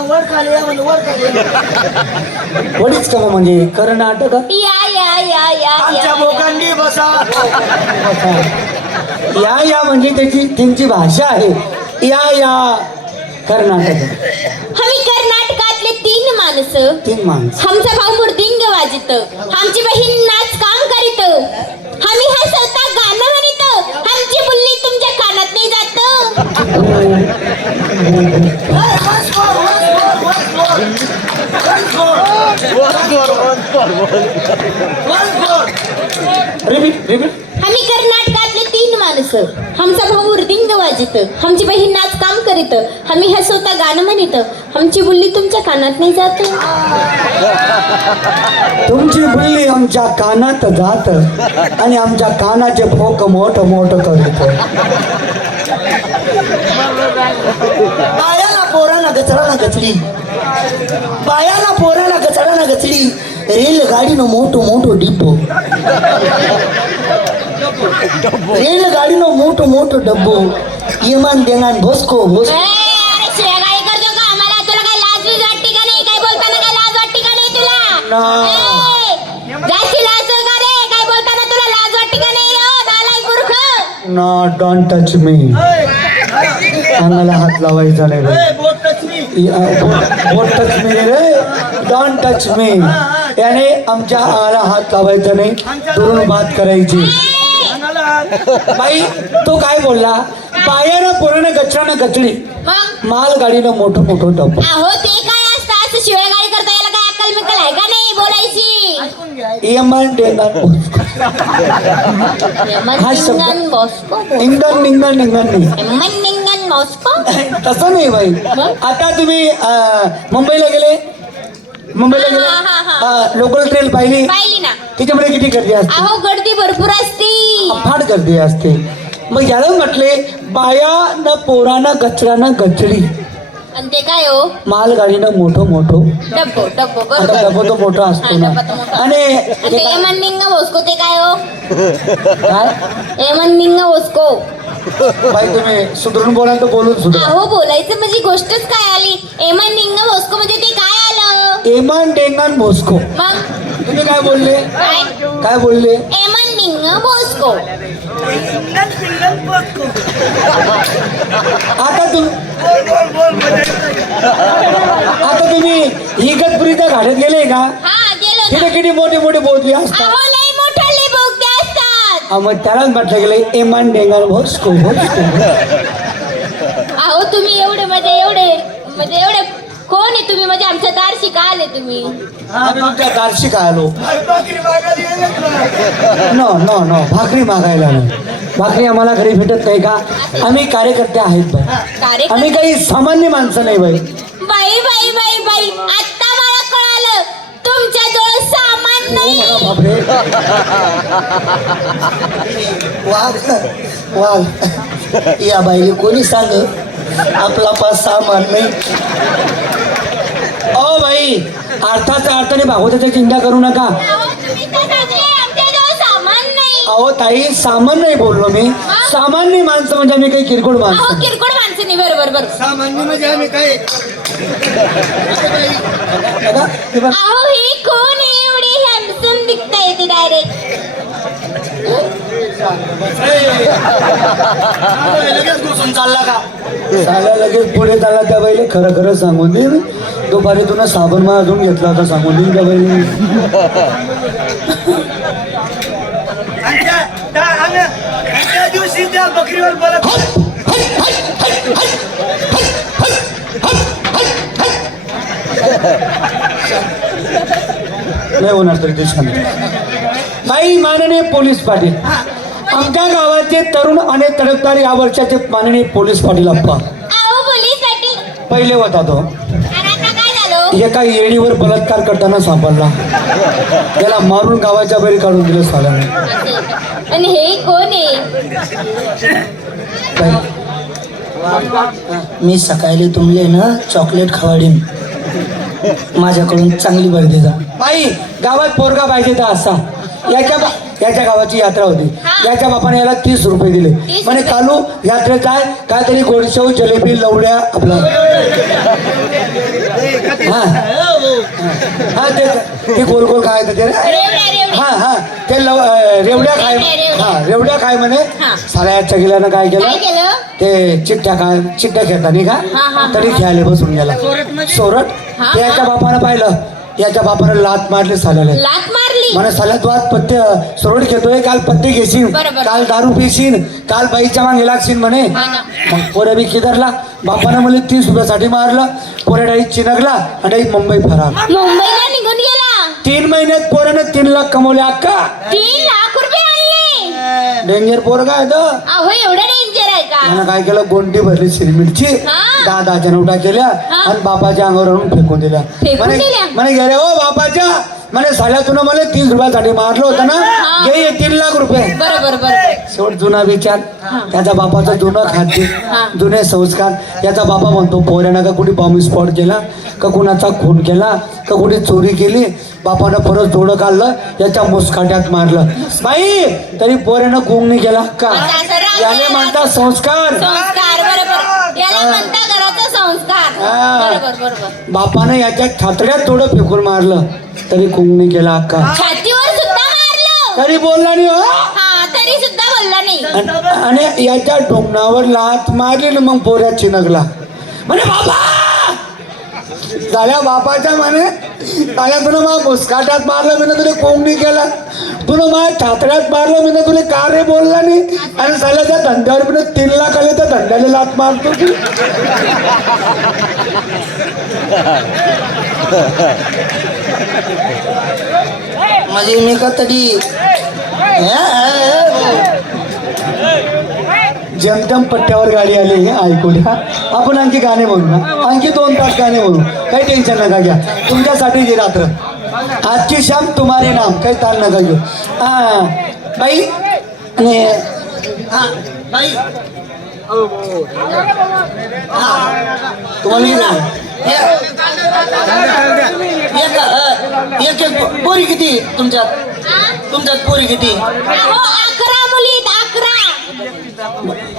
वर खाली या म्हणजे वर खाली वडीच का म्हणजे कर्नाटक आमच्या बोकांनी बसा या म्हणजे त्यांची भाषा आहे या कर्नाटक आम्ही कर्नाटकातले तीन माणसं आमचा भाऊ मृदुंग वाजित आमची बहीण नाच काम करीत आम्ही हा स्वतः गाणं म्हणित आमची बुल्ली तुमच्या कानात नाही जात आम्ही कर्नाटकातले तीन माणसं आमचा भाऊ मृदुंग वाजित आमची बहीण नाच काम करीत आम्ही हा स्वतः गाणं म्हणित आमची बुल्ली तुमच्या कानात नाही जात तुमची बुल्ली आमच्या कानात जात आणि आमच्या कानाचे भोक मोठ करीत बायाला पोराला गचडा ना गचडी बायाला पोराला गचडा ना गचडी रेलगाडीनं मोठो डिपो रेलगाडीनं मोठो डब्बो इमान देणार भोसको शिवागाळी करतो का आम्हाला तुला काय लाज वाटते का नाही काय बोलताना काय लाज वाटते का नाही तुला जास्ती लाज का रे काय बोलताना तुला लाज वाटते का नाही हो नालायक मूर्ख ना डोंट टच मी अंगाला हात लावायचा नाही रे बोट टच मी रे डोंट टच मी याने आमच्या अंगाला हात लावायचा नाही दुरून बात करायची बाई तो काय बोलला बायानं पोरानं गचरानं गचडी मालगाडीनं मोठं डब्बा अहो ते काय असतं असं शिवागाळी करता याला काय अक्कल मिक्कल आहे का नाही बोलायची यमन डेंगन हा शब्द निंगन तसं नाही बाई आता तुम्ही मुंबईला गेले लोकल ट्रेन पाहिली ना त्याच्यामध्ये किती गर्दी असते अहो गर्दी भरपूर असते फार गर्दी असते मग याला म्हटले बाया न पोराना गचरानं गचडी आणि ते काय हो मालगाडीनं मोठो डब्बो आता डबो तो मोठा असतो ना आणि ते एमन भोसको ते काय हो काय एमन भोसको बाई तुम्ही सुधरून बोलाल तर बोलून सुद्धा अहो बोलायचं म्हणजे गोष्टच काय आली एमन भोसको म्हणजे ते काय आलं एमन डेंगन भोसको मग तुम्ही काय बोलले काय बोलले एमन भोसको आता तुम्ही इगतपुरीच्या घाटात गेले का हा गेलो तिथे किती मोठे बोधली असतात अहो लई मोठाले बोगदे असतात मग त्यालाच म्हटलं गेलं एमन डेंगन भोसको अहो तुम्ही एवढे कोण आहे तुम्ही म्हणजे आमच्या दारशी का आले तुम्ही आम्ही तुमच्या दारशी काय आलो नो भाकरी मागायला नाही भाकरी आम्हाला घरी भेटत नाही का आम्ही कार्यकर्ते आहेत बाई आम्ही काही सामान्य माणसं नाही बाई बाई आता मला कळालं तुमच्या जवळ सामान नाही बापरे वाघ या बाईले कोणी सांग आपला पास सामान नाही ओ बाई अर्थाच्या अर्थाने भागवताच्या चिंता करू नका अहो ताई सामान नाही बोललो मी सामान्य माणसं म्हणजे आम्ही काही किरकोळ माणसं नाही बरोबर सामान्य म्हणजे आम्ही काय अहो ही कोण एवढी हॅन्डसम दिसताय ती डायरेक्ट लगेच घुसून चालला का साला लगेच पुढे चालला त्या बाईले खरं सांगून दे दुपारी तुला साबण मा अजून घेतला होता सांगून दे त्या बाईले त्या दिवशी त्या बकरीवर बोलत नाही होणार तरी ते छान बाई माननीय पोलीस पाटील आमच्या गावाचे तरुण आणि तडफदार या वर्षाचे माननीय पोलीस पाटील अप्पा अहो पोलीस पाटील पहिले होता तो आणि आता काय झालं एका येडीवर बलात्कार करताना सापडला त्याला मारून गावाच्या बाहेर काढून दिलं साल्याने आणि हे कोण आहे मी सकाळी तुमले ना चॉकलेट खवाडीन माझ्याकडून चांगली बर्दी जा बाई गावात पोरगा पाहिजे तर असा याच्या गावाची यात्रा होती याच्या बापाने याला 30 रुपये दिले म्हणे कालू यात्रेत काय काहीतरी गोडशेव जलेबी लवड्या आपला हा हा ते गोल गोल काय ते रे रेवड्या. हा हा ते रेवड्या खाय हा रेवड्या खाय म्हणे हा. साऱ्याच्या गेल्यानं काय काय केलं केलं? ते चिट्ट्या खेळता नाही हा, का हा. तरी खेळायला बसून गेला सोरट हा, ते याच्या हा. बापानं पाहिलं याच्या बापानं लात मारली साल्याला लात मारली. म्हणे साल्यात वाद पत्ते सोरट घेतोय काल पत्ते घेशील बरोबर. काल दारू पिशील काल बाईच्या मागे लागशील म्हणे हा ना. मग पोऱ्या बी किदरला बापानं मला 30 रुपयासाठी मारलं पोऱ्या डाईत चिनकला आणि डाईत मुंबई फरार मुंबईला निघून गेला. 3 महिन्यात पोरानं 3 लाख कमवले अक्का 3 लाख रुपये आणले. डेंजर पोरगा आहे तो अहो एवढं डेंजर आहे का? त्यानं काय केलं गोंडी भरली सिरमिटची हा. 10 नोटा केल्या हा. आणि बापाच्या अंगावर आणून फेकून दिल्या फेकून दिल्या? म्हणे घे रे ओ बापाच्या म्हणे साल्या तुला मला 30 रुपयासाठी मारलं होतं ना हा. घे हे 3 लाख रुपये बरोबर. शेवट जुना विचार त्याचा बापाचं जुनं खाद्य हा. जुने संस्कार त्याचा बाबा म्हणतो पोऱ्यानं का कुठे बॉम्ब स्पॉट केला का कुणाचा खून केला का कुठे चोरी केली बापानं परत जोडं काढलं याच्या मुसकाट्यात मारलं बाई तरी पोऱ्यानं गुंग नाही केला का याने म्हणतात संस्कार संस्कार. बरोबर. याला म्हणता घराचा संस्कार. हा. बरोबर. बापानं याच्या छातड्यात थोडं फेकून मारलं तरी गुंग नाही केला अक्का छातीवर सुद्धा मारलं. तरी बोलला नाही हो हा तरी सुद्धा बोलला नाही. आणि याच्या ढोंगणावर लात मारली ना मग पोऱ्या चिनकला म्हणे बाबा झाल्या बापाच्या म्हणे झाल्या तुला मग मुस्काट्यात मारलं मी तुला कोंबडी केला तुला माझ्या छातड्यात मारलं मी तुला का रे बोलला नाही आणि झाल्या त्या धंद्यावर मी 3 लाख आले त्या धंद्याला लात मारतो की म्हणजे मी का तरी जमजम पट्ट्यावर गाडी आली ऐकू द्या आपण आणखी गाणे म्हणू ना आणखी 2 तास गाणे म्हणू काही टेन्शन नका घ्या तुमच्यासाठी जी रात्र आजची शाम तुम्हारे नाम काही ताण नका घेऊ हा बाई आणि हा बाई तुम्हाला एक पोरी किती तुमच्यात पोरी किती अहो 11 मुली आहेत, 11.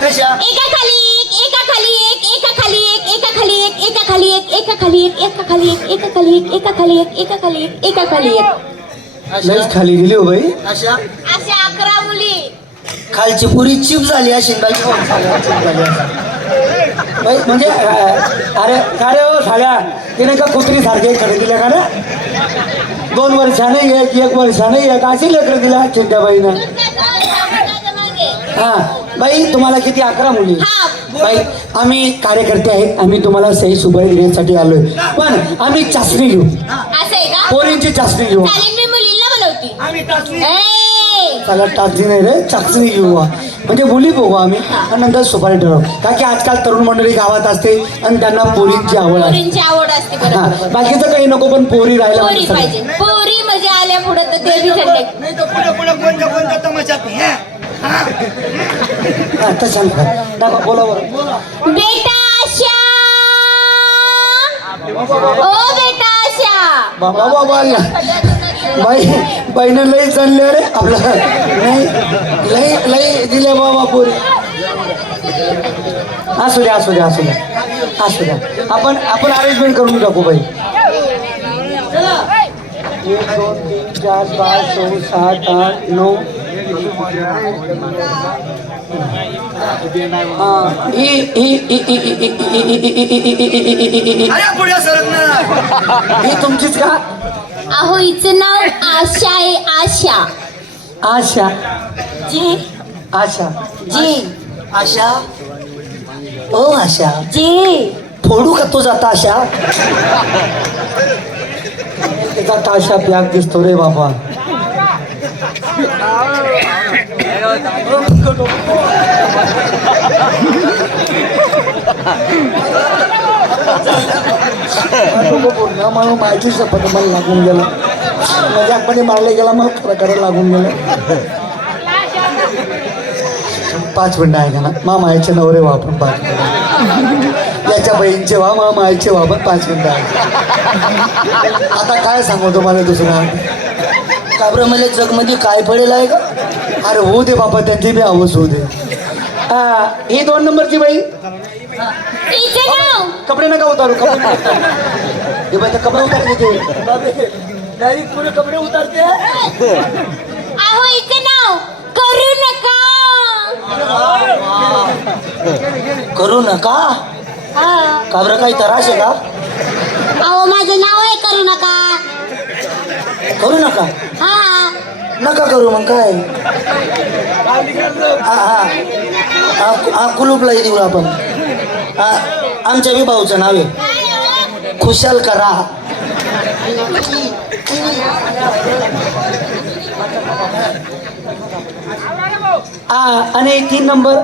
कशा एका खाली एक, एका खाली एक, एका खाली एक, एका खाली एक, एका खाली एक, एका खाली एक, एका खाली एक, एका खाली एक, एका खाली एक, एका खाली एक, एका खाली एक. लईच खाली गेली हो बाई अशा अशा 11 मुली. खालची पुरी चिप झाली अशी बाई बाई म्हणजे अरे का रे हो साड्या तिने का कुत्री सारखे खडे दिल्या का रे 2 वर्षाने एक वर्षाने एक अशी लेकरं दिल्या चिंताबाईनं हा बाई तुम्हाला किती 11 मुली हा. बाई आम्ही कार्यकर्ते आहेत आम्ही तुम्हाला सही सुपारी देण्यासाठी आलोय पण आम्ही चाचणी घेऊ असं आहे का? पोरींची चाचणी घेऊ चालेल मी मुलींना बोलवते. ए! त्याला टाचणी नाही रे चाचणी घेऊ म्हणजे मुली बघू आम्ही आणि नंतर सुपारी ठरवू का की आजकाल तरुण मंडळी गावात असते आणि त्यांना पोरींची आवड असते पोरींची आवड असते. हा बरोबर. बाकीचं काही नको पण पोरी राहायला पोरी म्हणजे पाहिजे. पोरी म्हणजे आल्या पुढे तर ते बी थंड. नाही तर पुढे कोणत्या तमाशात हा तशा दाखवा बोला बरं बेटा आशा. ओ बेटा आशा. बाबा बाबा बाई बाईनं लई चालले रे आपलं नाही लई लई दिले बाबा पोरी असू द्या असू द्या असू द्या असू द्या आपण अरेंजमेंट करून टाकू बाई 1 2 3 4 5 6 7 8 9 ही तुमचीच का अहो हिचं नाव आशा आहे. आशा. आशा जी आशा जी आशा ओ आशा जी. फोडू का तुझा ताशा त्याचा ताशा प्याक दिसतो रे बाबा मला माहिती शपथ मला लागून गेला मजाकपणे मारले गेला मला खरं खरं लागून गेलं 5 मिनिटं आहे का ना मा मायचे नवरे वापरून 5 मिनिटं याच्या बहीणचे वा मा मायचे वापर 5 मिनिटं आहे आता काय सांगू तुम्हाला दुसरा का बरं मला जगमध्ये काय पडेल आहे का अरे होऊ दे बाबा त्यांची बी आवाज होऊ दे ही 2 नंबरची बाई हिचं नाव कपडे नका उतारू कपडे नका उतारू. हे बाई कपडे उतार घेते डायरेक्ट पुरे कपडे उतारते अहो इथे नाव करू नका. करू नका हा. का बरं काही त्रास आहे का अहो माझं नाव आहे करू नका. करू नका हा. नका करू मग काय हा हा कुलूपला देऊ आपण हा, आमच्या बी भाऊचं नाव आहे खुशाल करा. आणि 3 नंबर